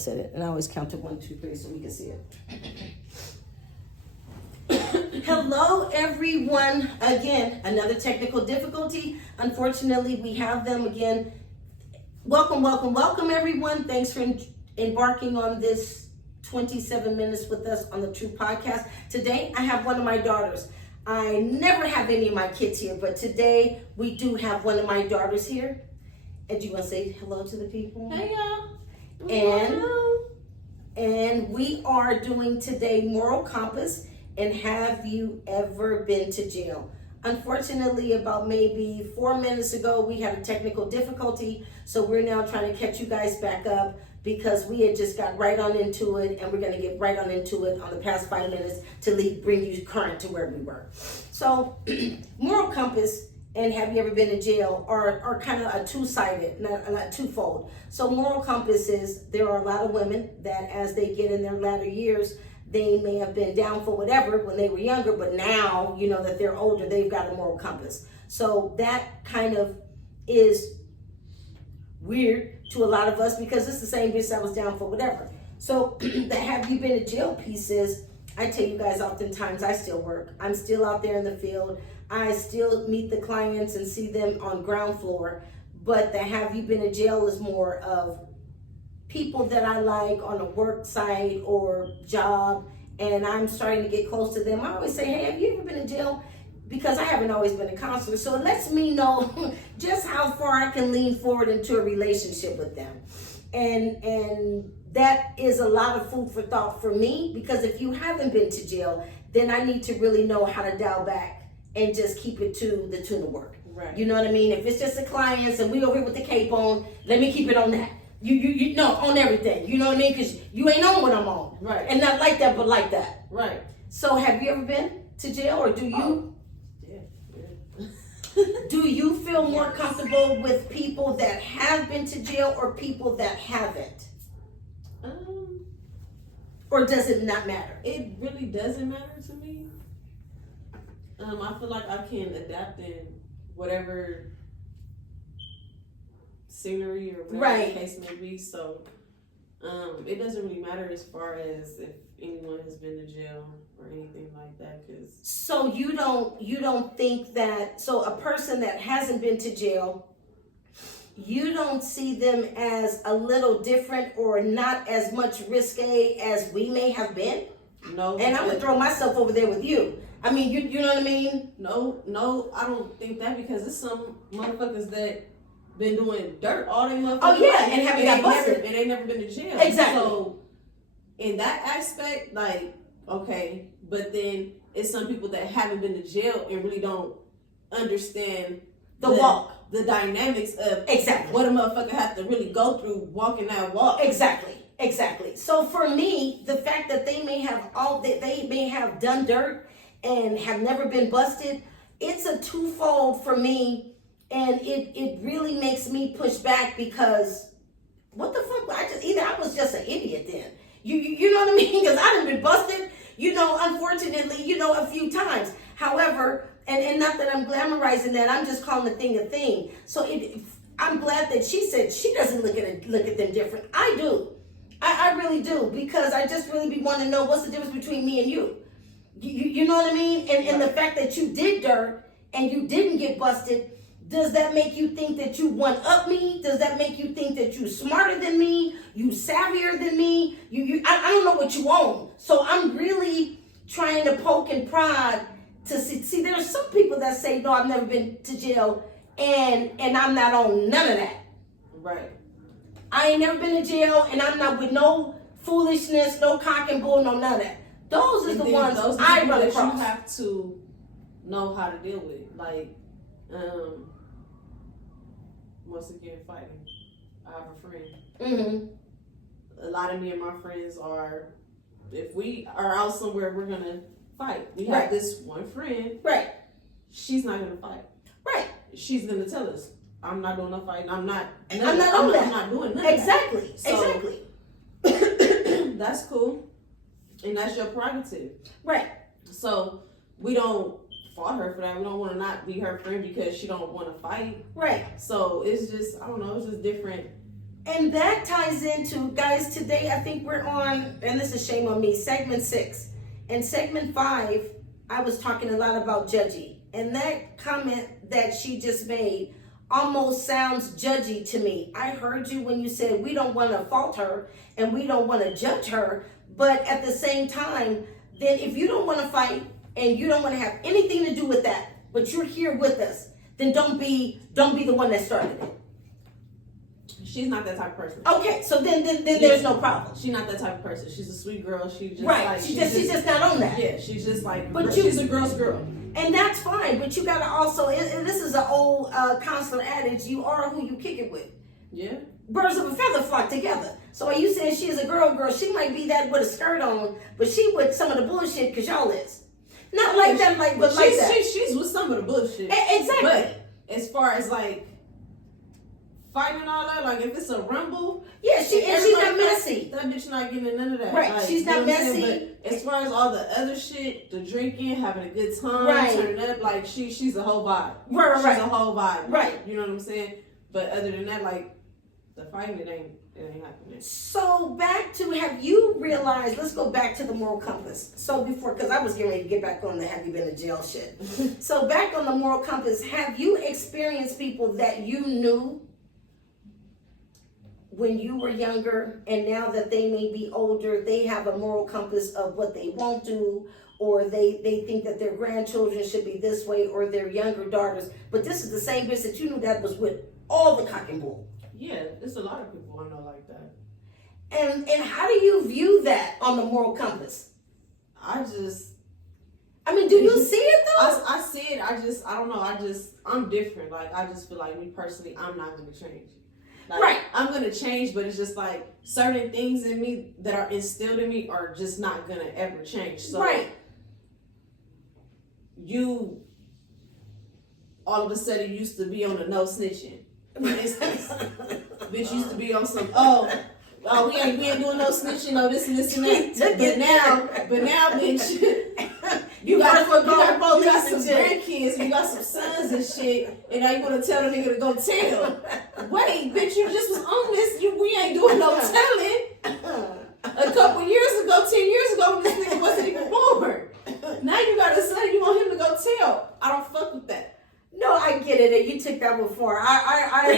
Said it, and I always count to 1, 2, 3 so we can see it. Hello, everyone. Again, another technical difficulty. Unfortunately, we have them again. Welcome, everyone. Thanks for embarking on this 27 minutes with us on the True Podcast. Today, I have one of my daughters. I never have any of my kids here, but today we do have one of my daughters here. And do you want to say hello to the people? Hey, y'all. And we are doing today Moral Compass and Have You Ever Been to Jail? Unfortunately, about maybe 4 minutes ago, we had a technical difficulty, so we're now trying to catch you guys back up because we had just got right on into it, and we're going to get right on into it on the past 5 minutes to bring you current to where we were. So, Moral Compass and Have You Ever Been to Jail are kind of a two-sided, not twofold. So moral compass is there are a lot of women that as they get in their latter years, they may have been down for whatever when they were younger, but now, you know, that they're older, they've got a moral compass. So that kind of is weird to a lot of us because it's the same bitch that was down for whatever. So the Have You Been to Jail piece is, I tell you guys oftentimes I still work. I'm still out there in the field. I still meet the clients and see them on ground floor, but the Have You Been to Jail is more of people that I like on a work site or job, and I'm starting to get close to them. I always say, hey, have you ever been to jail? Because I haven't always been a counselor, so it lets me know just how far I can lean forward into a relationship with them. And that is a lot of food for thought for me, because if you haven't been to jail, then I need to really know how to dial back and just keep it to the tune of work. Right. You know what I mean? If it's just the clients and we over here with the cape on, let me keep it on that. You know, on everything. You know what I mean? Because you ain't on what I'm on. Right. And not like that, but like that. Right. So have you ever been to jail, or do you? Yeah. Do you feel more comfortable with people that have been to jail or people that haven't? Or does it not matter? It really doesn't matter to me. I feel like I can adapt in whatever scenery or whatever the case may be. So, it doesn't really matter as far as if anyone has been to jail or anything like that. Cause so you don't think that, so a person that hasn't been to jail, you don't see them as a little different or not as much risque as we may have been? No. And I'm gonna throw myself over there with you. I mean, you know what I mean? No, I don't think that, because there's some motherfuckers that been doing dirt all their motherfuckers. Oh yeah, and haven't got busted. And they never been to jail. Exactly. So in that aspect, like, okay, but then it's some people that haven't been to jail and really don't understand the dynamics of exactly what a motherfucker have to really go through walking that walk. Exactly. So for me, the fact that they may have done dirt and have never been busted, it's a twofold for me, and it really makes me push back, because what the fuck? I was just an idiot then. You know what I mean? Because I done been busted, you know, unfortunately, you know, a few times. However, and not that I'm glamorizing that, I'm just calling the thing a thing. So I'm glad that she said she doesn't look at them different. I do. I really do, because I just really be wanting to know what's the difference between me and you. You know what I mean? And the fact that you did dirt and you didn't get busted, does that make you think that you one up me? Does that make you think that you smarter than me? You savvier than me? I don't know what you own. So I'm really trying to poke and prod to see there's some people that say, no, I've never been to jail, and I'm not on none of that. Right. I ain't never been to jail, and I'm not with no foolishness, no cock and bull, no none of that. Those are the ones I run across. You have to know how to deal with. Like, once again, fighting. I have a friend. Mm-hmm. A lot of me and my friends are, if we are out somewhere, we're gonna fight. We have this one friend. Right. She's not gonna fight. Right. She's gonna tell us, I'm not doing no fighting. I'm not doing none of that. Exactly. Exactly. That's cool. And that's your prerogative. Right. So we don't fault her for that. We don't want to not be her friend because she don't want to fight. Right. So it's just, I don't know, it's just different And that ties into, guys, today I think we're on, and this is shame on me, segment 6. In segment 5, I was talking a lot about judgy. And that comment that she just made almost sounds judgy to me. I heard you when you said we don't want to fault her and we don't want to judge her. But at the same time, then if you don't want to fight and you don't want to have anything to do with that, but you're here with us, then don't be the one that started it. She's not that type of person. Okay, so then there's no problem. She's not that type of person. She's a sweet girl. She just Right. like She's just not on that. Yeah, she's just like, But she's a girl's girl. And that's fine, but you gotta also, and this is an old counselor adage, you are who you kick it with. Yeah. Birds of a feather flock together. So are you saying she is a girl? She might be that with a skirt on, but she with some of the bullshit because y'all is. Not like that, but like that. She's with some of the bullshit. Exactly. But as far as like fighting all that, like if it's a rumble, yeah, she's not messy. That bitch not getting none of that. Right, like, she's not messy. But as far as all the other shit, the drinking, having a good time, right. turning up, like she's a whole vibe. Right. She's a whole vibe. Right. You know what I'm saying? But other than that, like the fighting, it ain't happening. So back to, have you realized, let's go back to the moral compass. So before, because I was getting ready to get back on the have you been to jail shit. So back on the moral compass, have you experienced people that you knew when you were younger, and now that they may be older, they have a moral compass of what they won't do, or they think that their grandchildren should be this way, or their younger daughters, but this is the same bitch that you knew that was with all the cock and bull? Yeah, there's a lot of people I know like that. And how do you view that on the moral compass? I mean, do you see it though? I see it. I don't know. I'm different. Like, I just feel like me personally, I'm not going to change. Like, right. I'm going to change, but it's just like certain things in me that are instilled in me are just not going to ever change. So, right. You all of a sudden used to be on a no snitching. For instance, bitch used to be on some, we ain't doing no snitching, no this and this and that. But now, bitch, you got some grandkids, you got some sons and shit, and now you want to tell the nigga to go tell. Wait, bitch, you just was on this. We ain't doing no telling. A couple years ago, 10 years ago, this nigga wasn't even born. Now you got a son, you want him to go tell. I don't fuck with that. No, I get it, and you took that before. I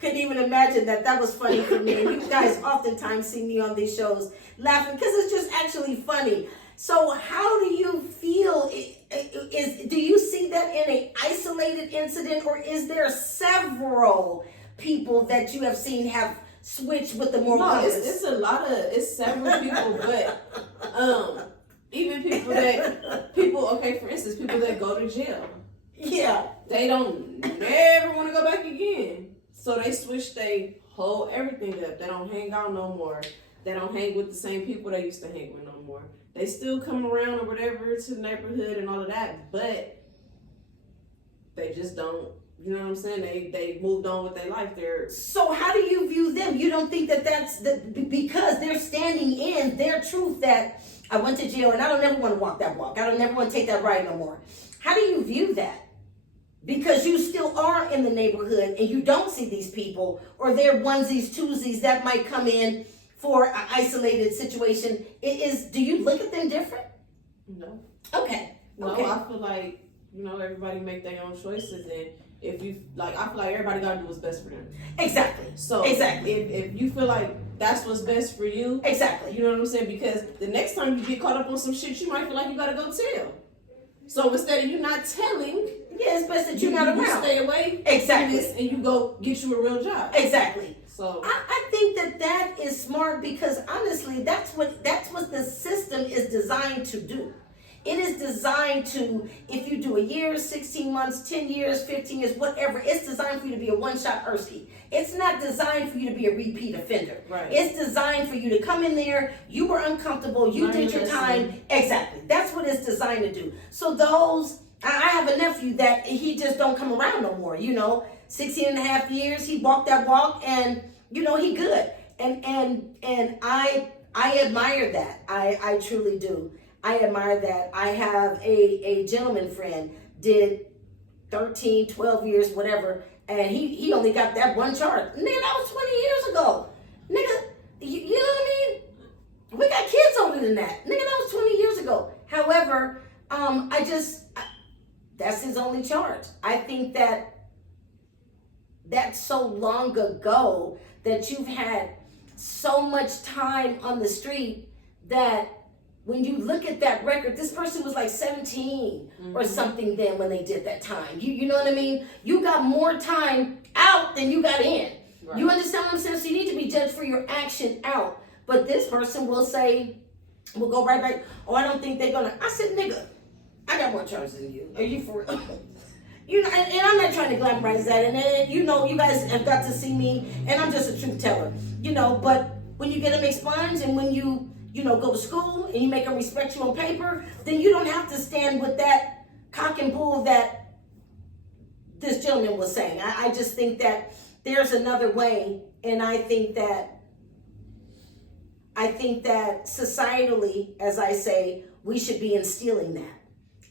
couldn't even imagine that. That was funny for me. And you guys oftentimes see me on these shows laughing because it's just actually funny. So how do you feel? Do you see that in an isolated incident, or is there several people that you have seen have switched with the moral compass? It's several people, but even okay, for instance, people that go to jail. Yeah. They don't never want to go back again. So they switch they whole everything up. They don't hang out no more. They don't hang with the same people they used to hang with no more. They still come around or whatever to the neighborhood and all of that, but they just don't, you know what I'm saying? They moved on with their life. So how do you view them? You don't think that that's because they're standing in their truth that I went to jail and I don't ever want to walk that walk. I don't ever want to take that ride no more. How do you view that? Because you still are in the neighborhood and you don't see these people, or they're onesies, twosies that might come in for an isolated situation. Do you look at them different? No. Okay. No, okay. I feel like, everybody make their own choices, and if you like, I feel like everybody gotta do what's best for them. Exactly. So exactly. If you feel like that's what's best for you, exactly. You know what I'm saying? Because the next time you get caught up on some shit, you might feel like you gotta go tell. So instead of you not telling, yeah, it's best that you're not around. You stay away. Exactly. And you go get you a real job. Exactly. So I think that is smart, because honestly, that's what the system is designed to do. It is designed to, if you do a year, 16 months, 10 years, 15 years, whatever, it's designed for you to be a one-shot Ersky. It's not designed for you to be a repeat offender. Right. It's designed for you to come in there, you were uncomfortable, you did your time. Exactly. That's what it's designed to do. So I have a nephew that he just don't come around no more, 16 and a half years, he walked that walk, and, he good. And I admire that. I truly do. I admire that. I have a gentleman friend, did 13, 12 years, whatever, and he only got that one charge. Nigga, that was 20 years ago. Nigga, you know what I mean? We got kids older than that. Nigga, that was 20 years ago. However, that's his only charge. I think that's so long ago that you've had so much time on the street that when you look at that record, this person was like 17 or something then when they did that time. You know what I mean? You got more time out than you got in. Right. You understand what I'm saying? So you need to be judged for your action out. But this person will say, we'll go right back, oh, I don't think they're gonna. I said, nigga, I got more charges than you. Are you for real? You know, and I'm not trying to glamorize that. And then, you know, you guys have got to see me, and I'm just a truth teller. You know, but when you get them expunged and when you know, go to school and you make them respect you on paper, then you don't have to stand with that cock and bull that this gentleman was saying. I just think that there's another way, and I think that societally, as I say, we should be instilling that.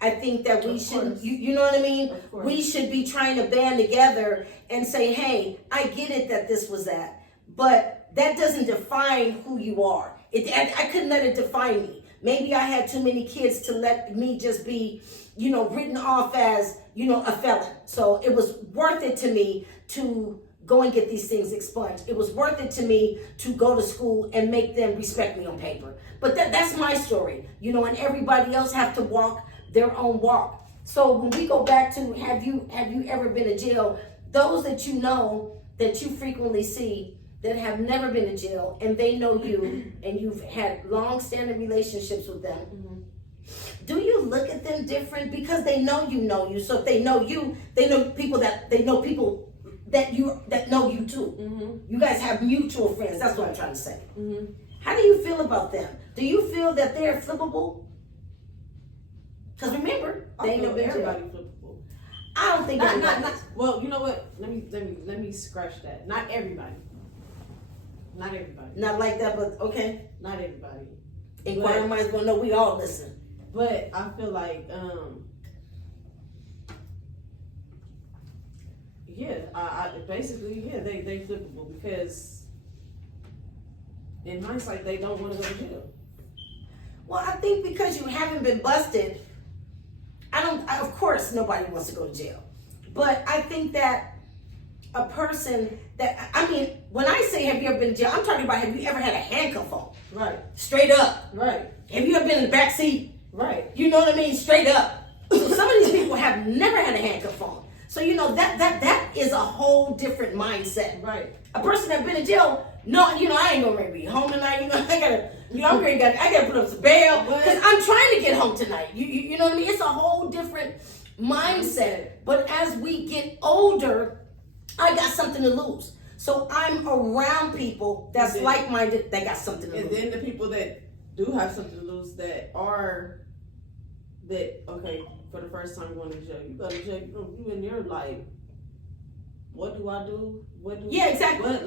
I think that we should, you know what I mean? We should be trying to band together and say, hey, I get it that this was that, but that doesn't define who you are. I couldn't let it define me. Maybe I had too many kids to let me just be, you know, written off as, you know, a felon. So it was worth it to me to go and get these things expunged. It was worth it to me to go to school and make them respect me on paper. But that's my story, you know, and everybody else have to walk their own walk. So when we go back to have you ever been to jail, those that you know that you frequently see that have never been to jail and they know you and you've had long-standing relationships with them, do you look at them different? Because they know you. So if they know you, they know people that know you too. You guys have mutual friends. That's what I'm trying to say. How do you feel about them? Do you feel that they're flippable? Because remember, they ain't no everybody flippable. I don't think not. Well, you know what? Let me scratch that. Not everybody. Not everybody. Not like that, but okay. Not everybody. Inquiring minds gonna know we all listen. But I feel like, they flippable because in hindsight they don't want to go to jail. Well, I think because you haven't been busted, of course nobody wants to go to jail. But I think that a person that, I mean, when I say have you ever been to jail, I'm talking about have you ever had a handcuff on? Right. Straight up. Right. Have you ever been in the back seat? Right. You know what I mean? Straight up. So some of these people have never had a handcuff on. So you know that is a whole different mindset. Right. A person that's been in jail, no, you know, I ain't gonna be home tonight. You know, I gotta put up some bail because I'm trying to get home tonight. You know what I mean? It's a whole different mindset. But as we get older, I got something to lose. So I'm around people that's like-minded that got something to lose. And then the people that do have something to lose okay, for the first time going to jail, you go to jail, you in there like, what do I do? Yeah, exactly. What?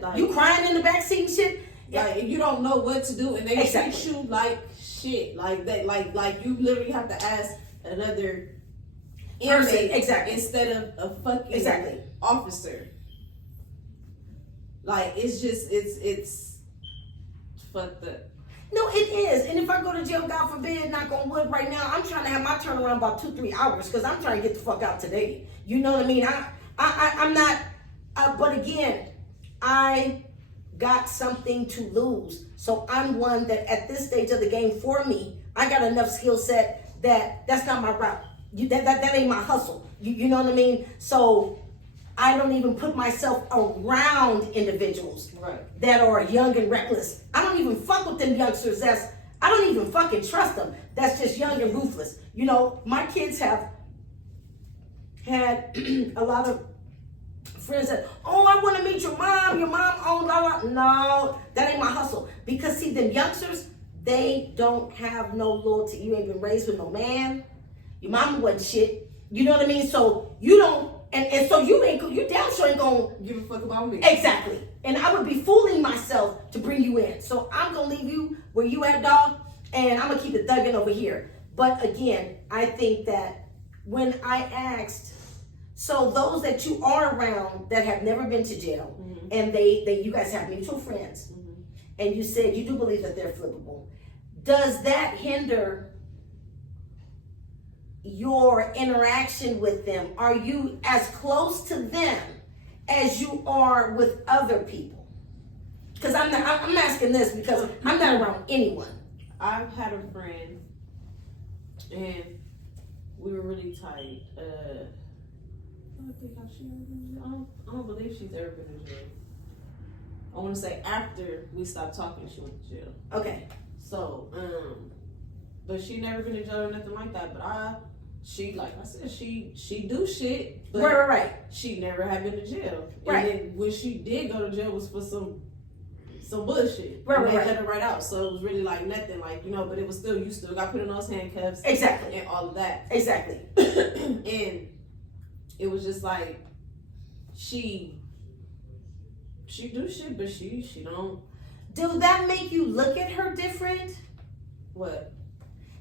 Like, you crying in the backseat and shit? Like, you don't know what to do, and they treat you like shit. Like that, like you literally have to ask another person, instead of a fucking officer. Like, it's fucked up. No, it is. And if I go to jail, God forbid, knock on wood right now, I'm trying to have my turnaround about 2-3 hours because I'm trying to get the fuck out today. You know what I mean? I'm not, but again, I got something to lose. So I'm one that at this stage of the game, for me, I got enough skill set that's not my route. That ain't my hustle. You know what I mean? So I don't even put myself around individuals that are young and reckless. I don't even fuck with them youngsters I don't even fucking trust them. That's just young and ruthless. You know, my kids have had a lot of friends that, oh, I want to meet your mom owned, blah, blah. No, that ain't my hustle. Because see, them youngsters, they don't have no loyalty. You ain't been raised with no man. Your mama wasn't shit. You know what I mean? So you don't, and so you damn sure ain't gonna give a fuck about me. Exactly. And I would be fooling myself to bring you in. So I'm gonna leave you where you at, dog, and I'm gonna keep it thugging over here. But again, I think that when I asked So those that you are around that have never been to jail, and they you guys have mutual friends, and you said you do believe that they're flippable, does that hinder your interaction with them? Are you as close to them as you are with other people? Because I'm asking this because I'm not around anyone. I've had a friend, and we were really tight. I don't believe she's ever been in jail. I want to say after we stopped talking, she went to jail. Okay. So, but she never been in jail or nothing like that. But she, like I said, she do shit. But Right. she never had been to jail. Right. And then when she did go to jail, was for some bullshit. Right. And they let her right out. So it was really like nothing, like, you know. But it was still, you still got put in those handcuffs. Exactly. And all of that. Exactly. And it was just like she do shit, but she don't. Do that make you look at her different? What?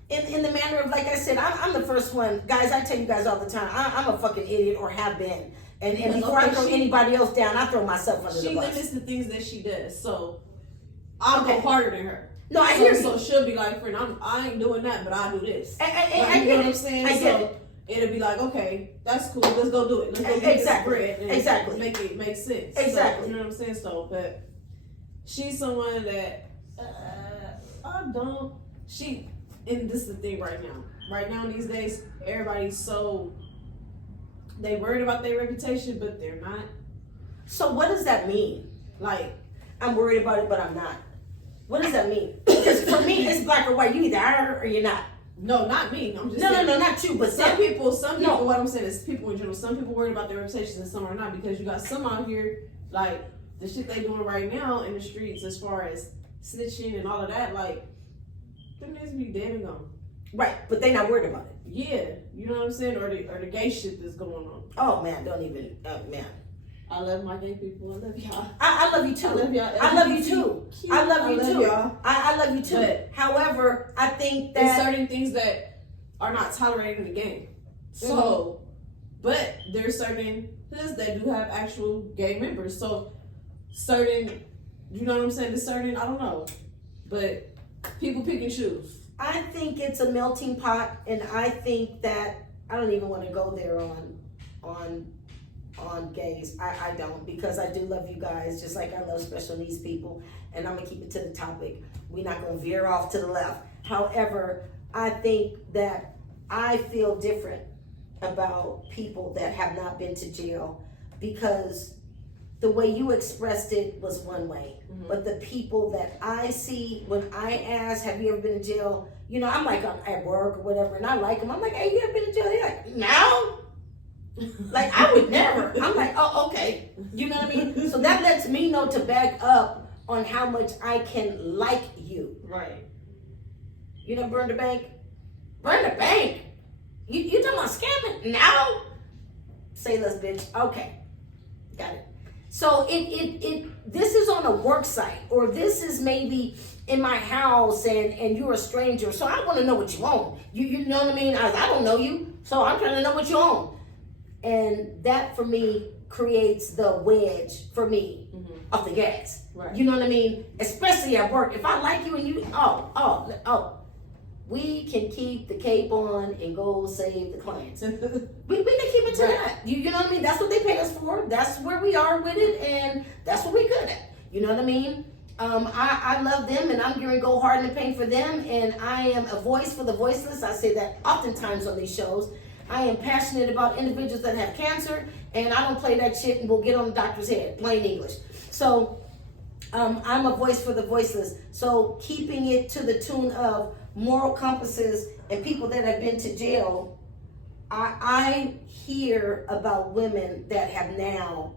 In the manner of, like I said, I'm the first one. Guys, I tell you guys all the time, I'm a fucking idiot or have been. And before I throw anybody else down, I throw myself under the She bus. limits the things that she does. So I'll go harder than her. No, I hear you. So she'll be like, friend, I ain't doing that, but I'll do this. I you get know what I'm it. saying? I get it. It'll be like, okay, that's cool. Let's go do it. Let's go get this bread and Exactly. make it make sense. Exactly. So, you know what I'm saying? So, but she's someone that I don't. And this is the thing right now. Right now, these days, everybody's so they worried about their reputation, but they're not. So what does that mean? Like, I'm worried about it, but I'm not. What does that mean? Because for me, it's black or white. You either are or you're not. no, not me. I'm just saying. No, not you, but Some people, No. what I'm saying is people in general, some people worried about their reputations and some are not, because you got some out here, like, the shit they doing right now in the streets as far as snitching and all of that, like, them niggas be dead and gone. Right, but they not worried about it. Yeah, you know what I'm saying? Or the gay shit that's going on. Oh, man, don't even, man. I love my gay people. I love y'all. I love you too. I love y'all. I love you too. I love you too. Y'all. I love you too. But however, I think there's that certain things that are not tolerated in the game. So, but there's certain hoods that do have actual gay members. So, certain, you know what I'm saying? There's certain, I don't know, but people pick and choose. I think it's a melting pot, and I think that I don't even want to go there on gays. I don't, because I do love you guys just like I love special needs people, and I'm gonna keep it to the topic. We're not gonna veer off to the left. However, I think that I feel different about people that have not been to jail, because the way you expressed it was one way, but the people that I see when I ask, have you ever been in jail? You know, I'm like at work or whatever, and I like them. I'm like, hey, you ever been in jail? They're like, no. Like, I would never. I'm like, oh, okay. You know what I mean? So that lets me know to back up on how much I can like you. Right. You know, burn the bank? Burn the bank? You talking about scamming? No. Say less, bitch. Okay. Got it. So this is on a work site, or this is maybe in my house and you're a stranger. So I want to know what you own. You know what I mean? I don't know you. So I'm trying to know what you own. And that for me creates the wedge for me of the gas. Right. You know what I mean? Especially at work. If I like you and you, we can keep the cape on and go save the clients. We can keep it to that. You know what I mean? That's what they pay us for. That's where we are with it, and that's what we're good at. You know what I mean? I love them, and I'm going to go hard in the paint for them, and I am a voice for the voiceless. I say that oftentimes on these shows. I am passionate about individuals that have cancer, and I don't play that shit and will get on the doctor's head, plain English. So I'm a voice for the voiceless. So keeping it to the tune of moral compasses and people that have been to jail, I hear about women that have now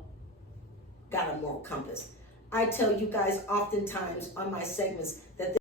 got a moral compass. I tell you guys oftentimes on my segments that